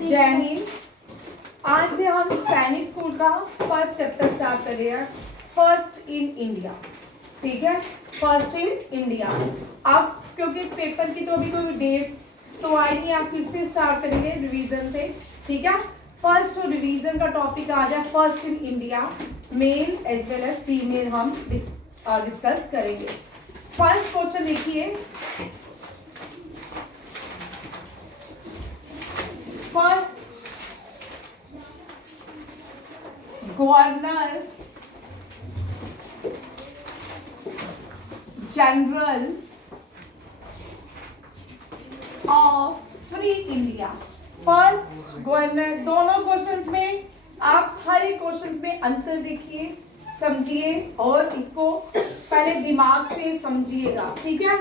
जय हिंद। आज से हम सैनिक स्कूल का फर्स्ट चैप्टर स्टार्ट कर रहे हैं, फर्स्ट इन इंडिया। ठीक है, फर्स्ट इन इंडिया। अब क्योंकि पेपर की तो अभी कोई डेट तो आई नहीं, आप फिर से स्टार्ट करेंगे रिवीजन से। ठीक है, फर्स्ट जो रिवीजन का टॉपिक आ जाए first in India, male as well as female हम डिस्कस करेंगे। फर्स्ट क्वेश्चन देखिए, first governor general of free India. First governor, दोनों क्वेश्चंस में आप हर एक क्वेश्चंस में अंतर देखिए, समझिए और इसको पहले दिमाग से समझिएगा। ठीक है,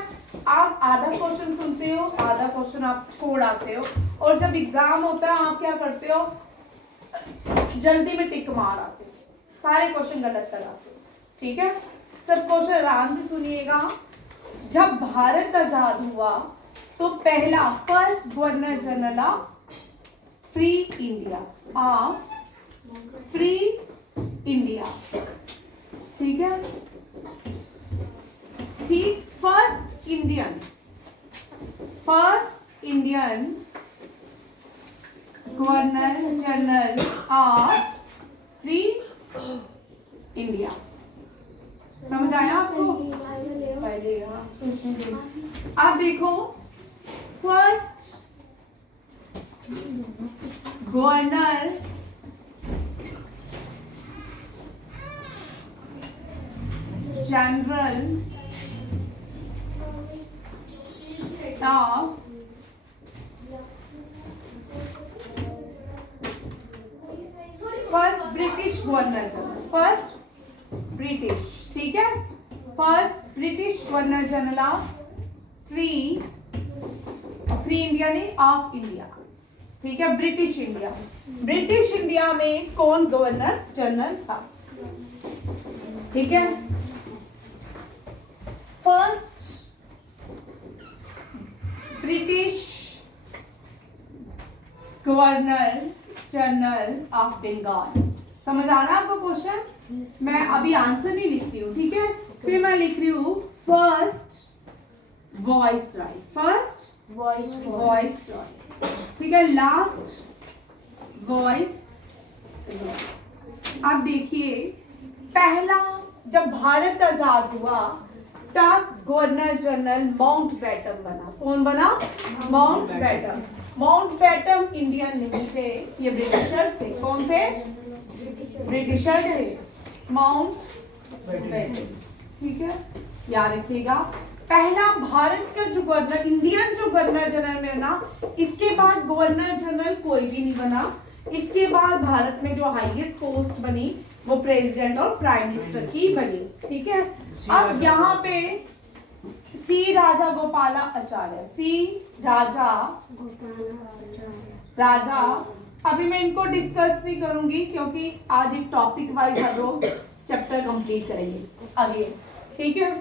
आप आधा क्वेश्चन सुनते हो, आधा क्वेश्चन आप छोड़ आते हो, और जब एग्जाम होता है आप क्या करते हो, जल्दी में टिक मार आते हो, सारे क्वेश्चन गलत कर आते हो। ठीक है, सब क्वेश्चन आराम से सुनिएगा। जब भारत आजाद हुआ तो पहला first governor general of free India, of free India. ठीक है, ठीक, first Indian governor general of free India. समझ आया आपको? पहले आप देखो, first governor general of first British governor general, first British. ठीक है, first British governor general of free India नहीं, ऑफ इंडिया। ठीक है, ब्रिटिश इंडिया। ब्रिटिश इंडिया में कौन गवर्नर जनरल था? ठीक है, first British governor general of Bengal. समझ आ रहा है आपको क्वेश्चन? मैं अभी आंसर नहीं लिख रही हूँ, ठीक है, फिर मैं लिख रही हूँ फर्स्ट वॉइसरॉय, फर्स्ट वॉइसरॉय। ठीक है, लास्ट वॉइस। अब देखिए, पहला जब भारत आजाद हुआ तब गवर्नर जनरल माउंटबेटन बना। कौन बना? माउंटबेटन। माउंटबेटन इंडियन नहीं थे, ये ब्रिटिशर थे। कौन थे? ब्रिटिशर थे, माउंटबेटन। ठीक है, याद रखिएगा। पहला भारत का जो गवर्नर, इंडियन जो गवर्नर जनरल में ना, इसके बाद गवर्नर जनरल कोई भी नहीं बना। इसके बाद भारत में जो हाईएस्ट पोस्ट बनी वो प्रेसिडेंट और प्राइम मिनिस्टर की बनी। ठीक है, अब यहाँ पे सी राजा गोपालाचार्य, सी राजा अभी मैं इनको डिस्कस नहीं करूंगी क्योंकि आज एक टॉपिक वाइज हर रोज चैप्टर कंप्लीट करेंगे आगे। ठीक है,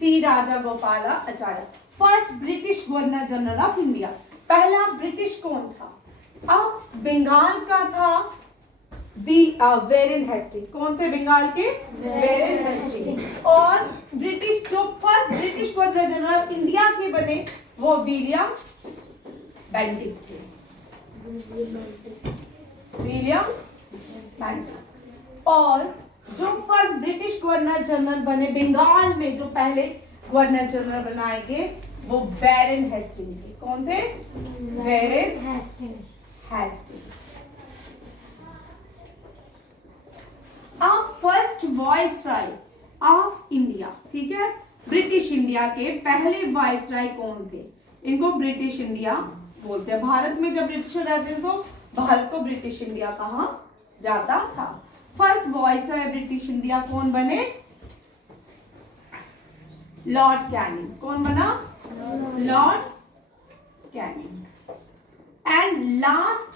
C Rajagopalachari, first British governor general of India. पहला ब्रिटिश कौन था? अब बंगाल का था वेरेन हेस्टिंग। कौन थे बंगाल के? वेरेन हेस्टिंग। और ब्रिटिश जो first British governor general India के बने वो विलियम बेंटिक थे। William Bentinck. और जो फर्स्ट ब्रिटिश गवर्नर जनरल बने बंगाल में, जो पहले गवर्नर जनरल बनाए गए वो वेरेन हेस्टिंग थे। कौन थे? वेरेन हेस्टिंग। अब फर्स्ट वॉइसरॉय ऑफ इंडिया। ठीक है, ब्रिटिश इंडिया के पहले वॉइसरॉय कौन थे? इनको ब्रिटिश इंडिया बोलते हैं। भारत में जब ब्रिटिशर रहते थे तो भारत को ब्रिटिश इंडिया कहा जाता था। फर्स्ट वॉइसरॉय ब्रिटिश इंडिया कौन बने? Lord Canning. कौन बना? Lord Canning. एंड लास्ट,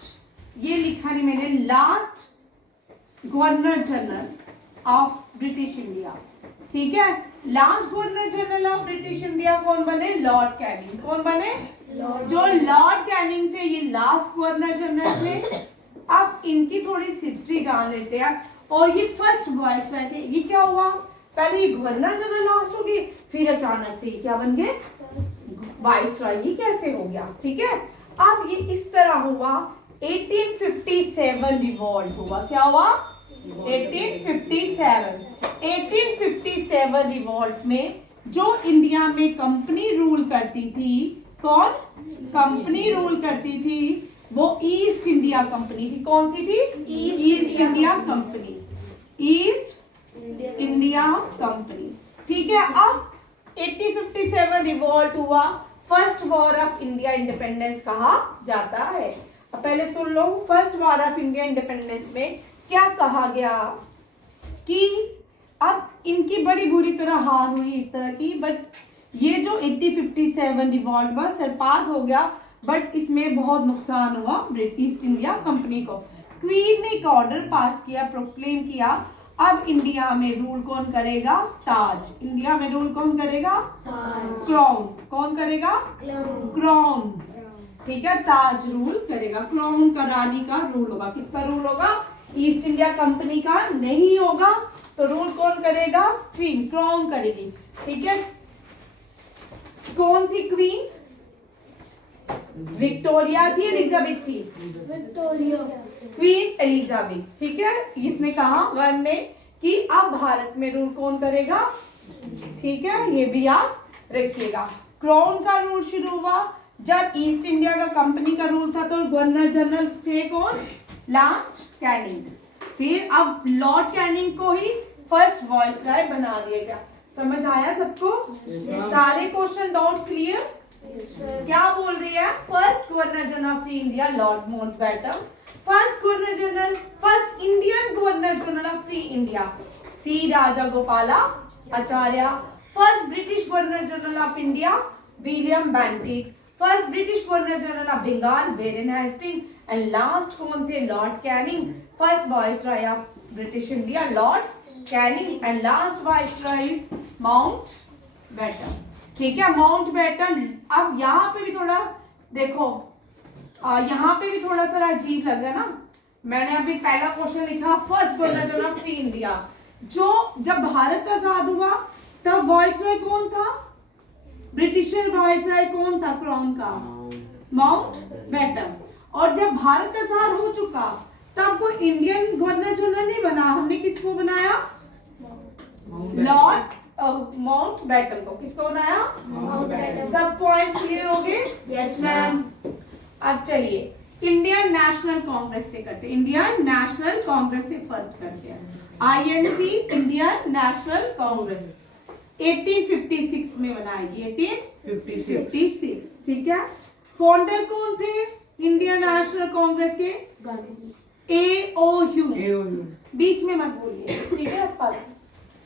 ये लिखा नहीं मैंने, last governor general of British India. ठीक है, last governor general of British India कौन बने? Lord Canning. कौन बने? जो लॉर्ड कैनिंग थे ये लास्ट गवर्नर जनरल थे। अब इनकी थोड़ी हिस्ट्री जान लेते हैं। और ये फर्स्ट वाइसराय थे। ये क्या हुआ, पहले ये गवर्नर जनरल लास्ट हो गए, फिर अचानक से क्या बन गए, वाइसराय। ये कैसे हो गया, ठीक है। अब ये इस तरह हुआ, 1857 रिवॉल्ट हुआ। क्या हुआ, 1857 रिवॉल्ट में जो इंडिया में कंपनी रूल करती थी, कौन कंपनी रूल करती थी, वो ईस्ट इंडिया कंपनी थी। कौन सी थी, East India Company, East India Company, ठीक है। अब 1857 रिवॉल्ट हुआ, first war of India independence कहा जाता है। अब पहले सुन लो, first war of India independence में क्या कहा गया कि अब इनकी बड़ी बुरी तरह हार हुई एक तरह की, बट ये जो 1857 रिवॉल्ट हुआ सरपास हो गया, बट इसमें बहुत नुकसान हुआ ब्रिटिश इंडिया कंपनी को। क्वीन ने एक ऑर्डर पास किया, प्रोक्लेम किया, अब इंडिया में रूल कौन करेगा, ताज। इंडिया में रूल कौन करेगा, क्राउन। कौन करेगा, क्राउन, ठीक है। ताज रूल करेगा, क्राउन का, रानी का रूल होगा। किसका रूल होगा, ईस्ट इंडिया कंपनी का नहीं होगा। तो रूल कौन करेगा, क्वीन, क्राउन करेगी, ठीक है। कौन थी क्वीन, विक्टोरिया थी, एलिजाबेथ थी, विक्टोरिया, क्वीन एलिजाबेथ, ठीक है। इसने कहा वन में कि अब भारत में रूल कौन करेगा, ठीक है, ये भी आप रखिएगा। क्राउन का रूल शुरू हुआ जब ईस्ट इंडिया का कंपनी का रूल था, तो गवर्नर जनरल थे कौन, लास्ट कैनिंग। फिर अब लॉर्ड कैनिंग को ही फर्स्ट वाइसराय बना दिया गया। समझ आया सबको, सारे क्वेश्चन डाउट क्लियर। क्या बोल रही है, first governor general of India Lord Mountbatten, first governor general, first Indian governor general of free India C Rajagopalachari, first British governor general of India William Bentinck, first British governor general of Bengal Warren Hastings, and last कौन थे, Lord Canning, first viceroy of British India Lord Canning, and last viceroy is Mountbatten, ठीक है, Mountbatten. अब यहाँ पे भी थोड़ा देखो, यहाँ पे भी थोड़ा सा अजीब लग रहा है ना। मैंने अभी पहला क्वेश्चन लिखा, first governor general of free India. जो जब भारत आजाद हुआ तब वाइसराय कौन था, ब्रिटिशर वाइसराय कौन था, क्राउन का, माउंटबेटन। और जब भारत आजाद हो चुका तब को इंडियन गवर्नर जनरल नहीं बना, हमने किसको बनाया, लॉर्ड माउंटबेटन को। किसको बनाया, सब पॉइंट्स क्लियर हो गए, यस मैम। अब चलिए इंडियन नेशनल कांग्रेस से करते हैं, इंडियन नेशनल कांग्रेस से फर्स्ट करते हैं। आईएनसी इंडियन नेशनल कांग्रेस 1856 में बनाएगी, 1856, ठीक है। फाउंडर कौन थे इंडियन नेशनल कांग्रेस के, A.O. ह्यूम, बीच में मत बोलिए, ठीक है,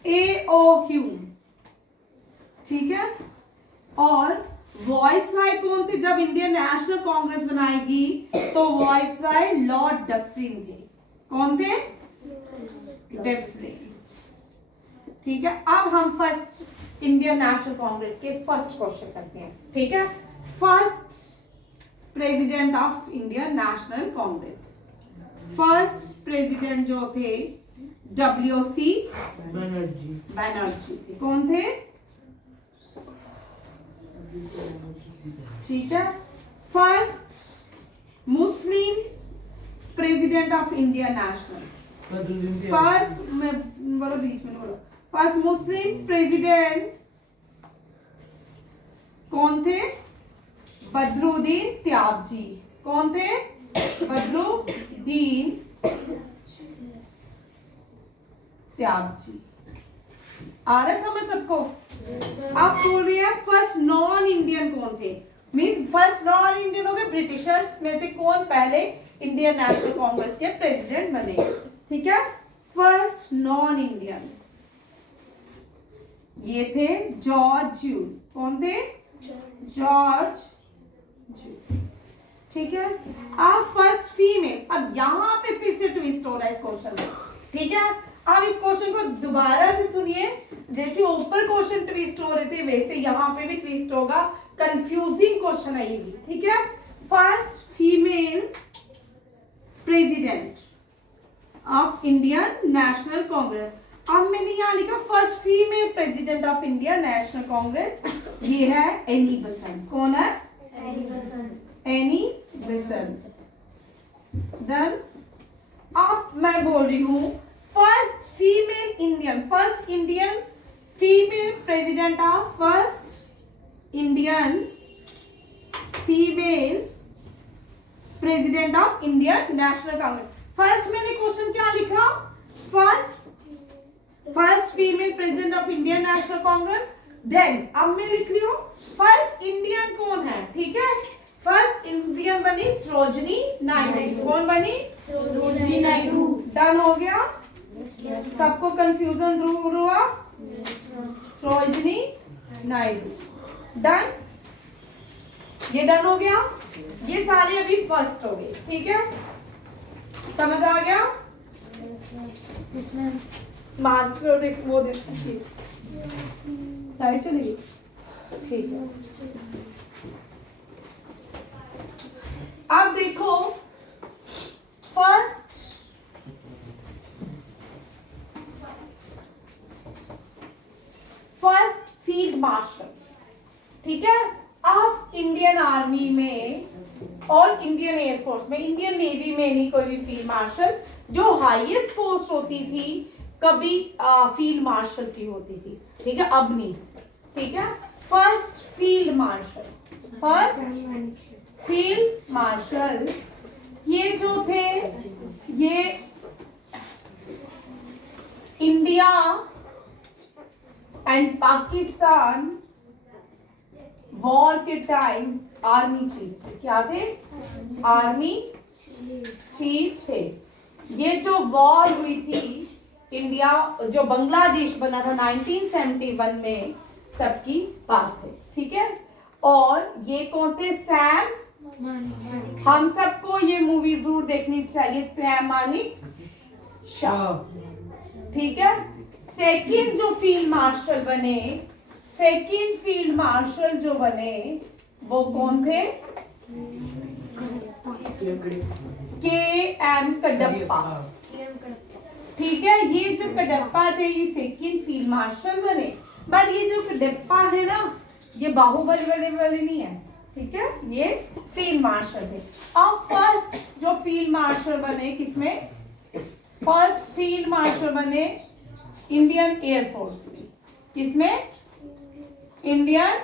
A.O. ह्यूम, ठीक है। और वाइसराय कौन थे जब इंडियन नेशनल कांग्रेस बनाएगी, तो वाइसराय लॉर्ड डफरिन थे। कौन थे, डफरिन, ठीक है। अब हम फर्स्ट इंडियन नेशनल कांग्रेस के फर्स्ट क्वेश्चन करते हैं, ठीक है। First president of Indian National Congress, first president जो थे WC बनर्जी थे। कौन थे, ठीक है। First Muslim president of India national, first बोलो, बीच में बोलो, फर्स्ट मुस्लिम प्रेसिडेंट कौन थे, बदरुद्दीन त्याबजी। कौन थे, बदरुद्दीन त्याबजी। आ रहा समझ सबको। आप बोल रही है फर्स्ट नॉन इंडियन कौन थे, मींस फर्स्ट नॉन इंडियन हो गए ब्रिटिशर्स में से कौन पहले इंडियन नेशनल कांग्रेस के प्रेसिडेंट बने, ठीक है। फर्स्ट नॉन इंडियन ये थे जॉर्ज जूल। कौन थे, जॉर्ज जूल, ठीक है। अब फर्स्ट फीमेल, अब यहाँ पे फिर से ट्विस्ट हो रहा है इस क्वेश्चन में, ठीक है। अब इस क्वेश्चन को दोबारा से सुनिए, जैसे ऊपर क्वेश्चन ट्विस्ट हो रहे थे वैसे यहाँ पे भी ट्विस्ट होगा। कंफ्यूजिंग क्वेश्चन है ये होगी, ठीक है। First female president of Indian National Congress. अब मैंने यहाँ लिखा first female president of India National Congress, ये है एनी बेसेंट। कौन है? Annie Besant. डन। अब मैं बोल रही हूँ first Indian female president of first Indian female president of Indian National Congress. First मैंने क्वेश्चन क्या लिखा? First female president of Indian National Congress. Then अब मैं लिख रही हूँ फर्स्ट इंडियन कौन है, ठीक है। फर्स्ट इंडियन बनी सरोजिनी नायडू। कौन बनी? सरोजिनी नायडू। डन हो गया? सबको कंफ्यूजन दूर हुआ? सरोजिनी नायडू। डन। ये डन हो गया। ये सारे अभी फर्स्ट हो गए, ठीक है। समझ आ गया? मार्क वो देखिए लाइट चली गई, ठीक है। अब देखो फर्स्ट फील्ड मार्शल, ठीक है। अब इंडियन आर्मी में और इंडियन एयरफोर्स में, इंडियन नेवी में नहीं कोई भी फील्ड मार्शल, जो हाईएस्ट पोस्ट होती थी कभी फील्ड मार्शल की होती थी, ठीक है। अब नहीं, ठीक है। फर्स्ट फील्ड मार्शल ये जो थे, ये इंडिया एंड पाकिस्तान वॉर के टाइम आर्मी चीफ थे। क्या थे? आर्मी चीफ थे। ये जो वॉर हुई थी इंडिया, जो बांग्लादेश बना था 1971 में, तब की बात है, ठीक है। और ये कौन थे? सैम, हम सबको ये मूवी जरूर देखनी चाहिए, सैम मानिक शाह, ठीक है। सेकंड जो फील्ड मार्शल बने, वो कौन थे? के.एम. कडप्पा, ठीक है। ये जो कडप्पा थे ये सेकंड फील्ड मार्शल बने। बट ये जो कडप्पा है ना, ये बाहुबली वाले नहीं है, ठीक है। ये फील्ड मार्शल थे। अब फर्स्ट जो फील्ड मार्शल बने किसमें? फर्स्ट फील्ड मार्शल बने इंडियन एयरफोर्स में। किसमें? इंडियन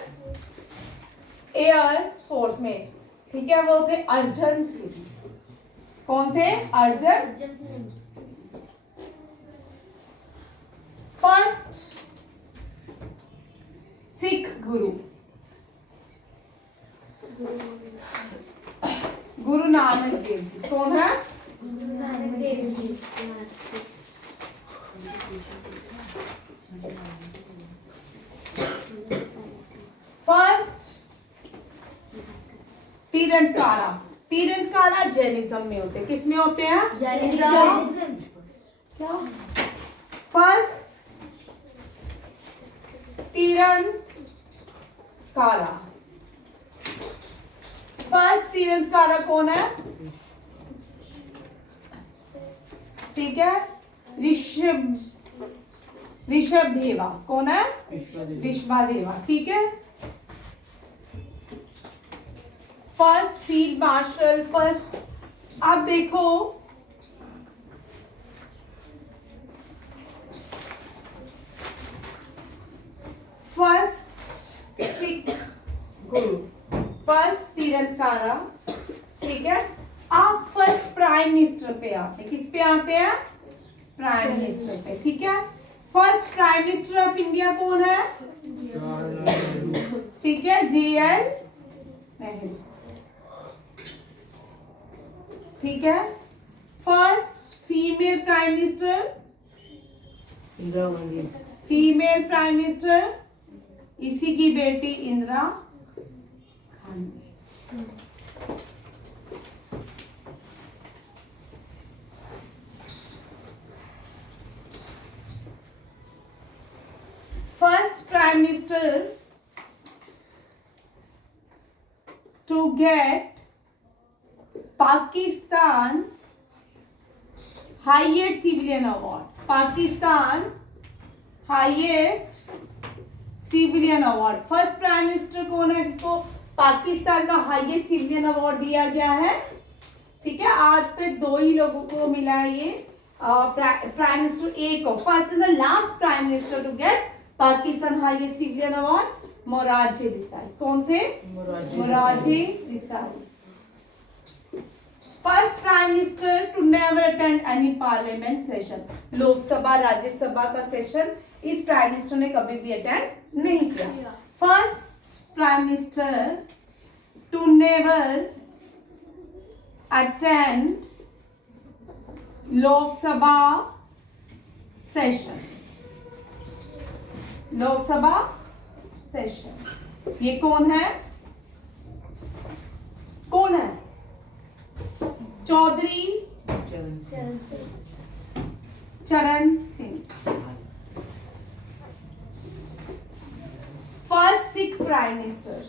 एयर फोर्स में, ठीक है। वो थे अर्जन सिंह। कौन थे? अर्जन। फर्स्ट सिख गुरु, गुरु नानक देव जी। कौन है? गुरु नानक देव जी। फर्स्ट तीरंदकारा जैनिज्म में होते हैं। किस में होते हैं? जैनिज्म। क्या? फर्स्ट तीरंदकारा कौन है? ठीक है, ऋषभ देवा। कौन है? विश्वादेवा, ठीक है। First field marshal, first. अब देखो फर्स्ट सिख गुरु, फर्स्ट तीरंदकारा, ठीक है। आप फर्स्ट प्राइम मिनिस्टर पे आते हैं। किस पे आते हैं? प्राइम मिनिस्टर पे, ठीक है। First prime minister of India कौन है? ठीक है, JN नेहरू, ठीक है। First female prime minister, Indira Gandhi. Female prime minister इसी की बेटी Indira Gandhi. First prime minister to get Pakistan highest civilian award. Pakistan highest civilian award. First prime minister कौन है जिसको पाकिस्तान का हाईएस्ट सिविलियन अवार्ड दिया गया है? ठीक है, आज तक 2 ही लोगों को मिला है ये. प्राइम मिनिस्टर एक को, first and the last prime minister to get Pakistan highest civilian award Morarji Desai. कौन थे? Morarji Desai. First prime minister to never attend any parliament session. Lok Sabha Rajya Sabha का सेशन इस प्राइम मिनिस्टर ने कभी भी अटेंड नहीं किया. First prime minister to never attend Lok Sabha session. Lok Sabha session ये कौन है? कौन है? Chaudhary Charan Singh. First Sikh prime minister.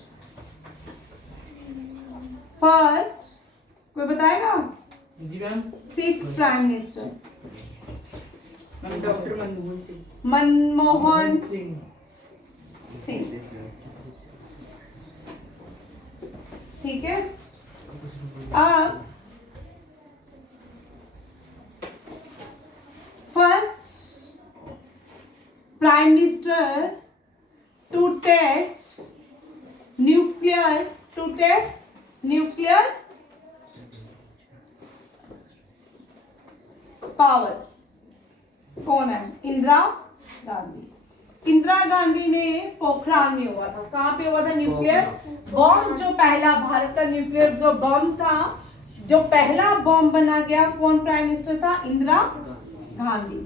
First कोई बताएगा? जी ma'am. Sikh prime minister doctor Manmohan Singh. Manmohan Singh. ठीक है. अब first prime minister to test nuclear power कौन है? इंदिरा गांधी. इंदिरा गांधी ने पोखरान में हुआ था. कहां पे हुआ था? Nuclear bomb. जो पहला भारत का न्यूक्लियर जो बॉम्ब था, जो पहला बॉम्ब बना गया, कौन प्राइम मिनिस्टर था? इंदिरा गांधी.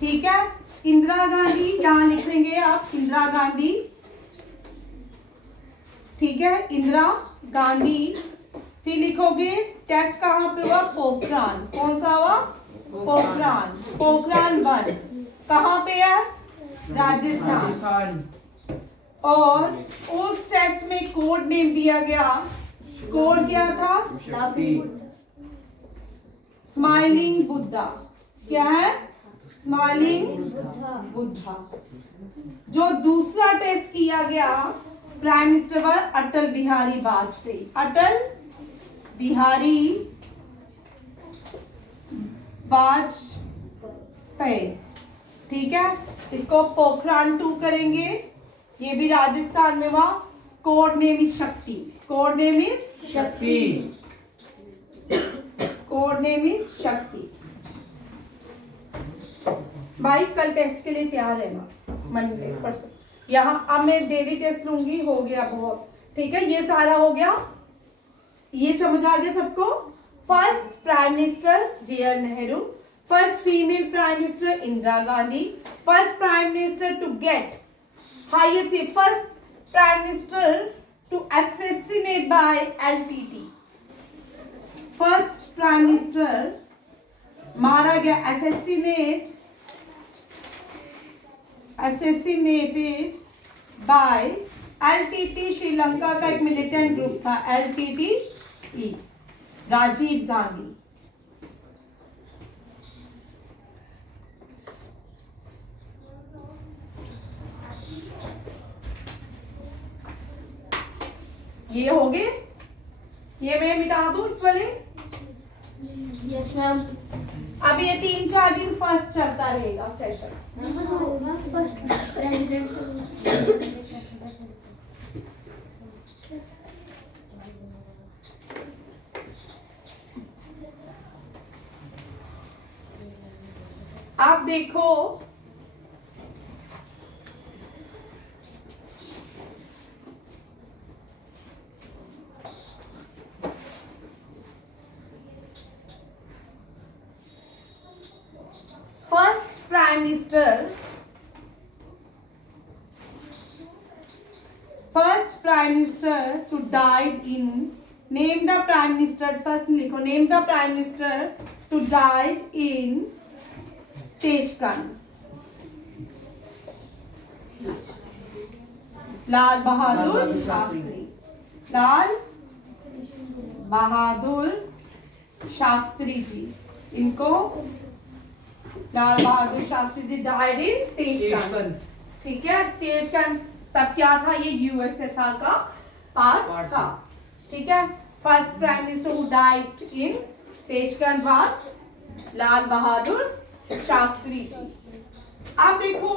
ठीक है. इंदिरा गांधी यहां लिखेंगे आप, इंदिरा गांधी. ठीक है, इंदिरा गांधी. फिर लिखोगे टेस्ट कहां पे हुआ? पोखरान. कौन सा हुआ? पोखरान. पोखरान 1 कहां पे है? राजस्थान. और उस टेस्ट में कोड नेम दिया गया. कोड क्या था? स्माइलिंग बुद्धा. क्या है? स्माइलिंग बुद्धा. जो दूसरा टेस्ट किया गया प्राइम मिनिस्टर पर अटल बिहारी वाजपेयी. अटल बिहारी वाजपेयी. ठीक है. इसको पोखरान 2 करेंगे. ये भी राजस्थान में हुआ. कोड नेम इज शक्ति. कोड नेम इज शक्ति. कोड नेम इज शक्ति. भाई कल टेस्ट के लिए तैयार रहना. मंडे परसों यहाँ. अब मैं डेली टेस्ट लूंगी. हो गया बहुत. ठीक है, ये सारा हो गया. ये समझ आ गया सबको? First prime minister JR Nehru. First female prime minister Indira Gandhi. First prime minister to get highest. First prime minister to assassinate by LTT. First prime minister मारा गया, assassinated by LTT. श्रीलंका का एक मिलिटेंट ग्रुप था LTTE. राजीव गांधी. ये हो गए. ये मैं मिटा दूं इस वाले. Yes ma'am. अब ये 3-4 दिन फर्स्ट चलता रहेगा सेशन. First president. आप देखो first prime minister to died in. Name the prime minister. First लिखो. Name the prime minister to died in Tashkent. Lal Bahadur Shastri. Lal Bahadur Shastri ji, इनको लाल बहादुर शास्त्री जी डाइड इन तेजकंद। तेजकंद। ठीक है, तेजकंद तब क्या था, ये यूएसएसआर का पार्ट था। ठीक है, first prime minister who died in Tashkent was Lal Bahadur Shastri ji. आप देखो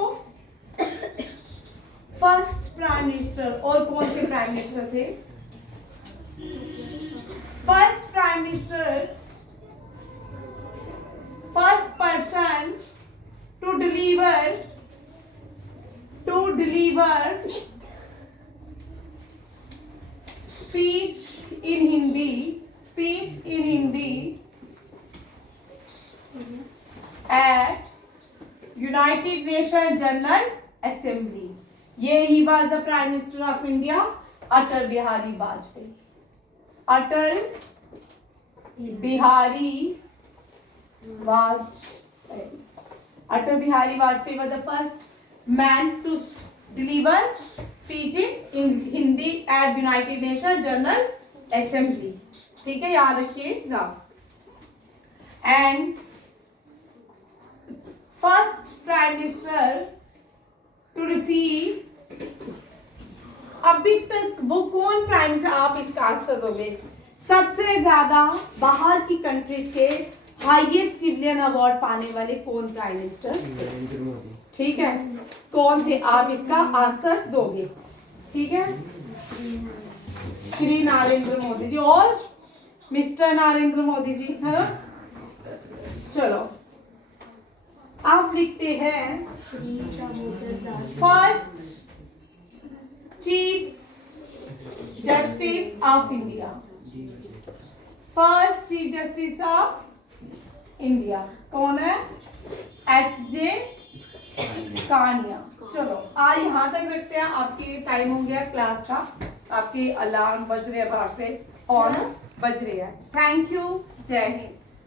फर्स्ट प्राइम मिनिस्टर और कौन से प्राइम मिनिस्टर थे? First prime minister, first person to deliver speech in Hindi at United Nations General Assembly. He was the Prime Minister of India, Atal Bihari Vajpayee. Atal Bihari Vajpayee was the first man to deliver speech in Hindi at United Nations General Assembly. ठीक है, याद रखिएगा। And first Prime Minister to receive, अभी तक वो कौन prime minister, आप इसका आंसर दोगे, सबसे ज्यादा बाहर की कंट्रीज के हाईएस्ट सिविलियन अवार्ड पाने वाले कौन प्राइम मिनिस्टर? नरेंद्र मोदी। ठीक है, कौन थे, आप इसका आंसर दोगे। ठीक है, श्री नरेंद्र मोदी जी और मिस्टर नरेंद्र मोदी जी, है ना। चलो आप लिखते हैं Shri Damodar Das first chief justice of India, first chief justice of India कौन है? HJ कानिया। चलो आज यहाँ तक रखते हैं, आपके टाइम हो गया क्लास का, आपके अलार्म बज रहे हैं बाहर से, ऑन बज रहे हैं। थैंक यू, जय हिंद।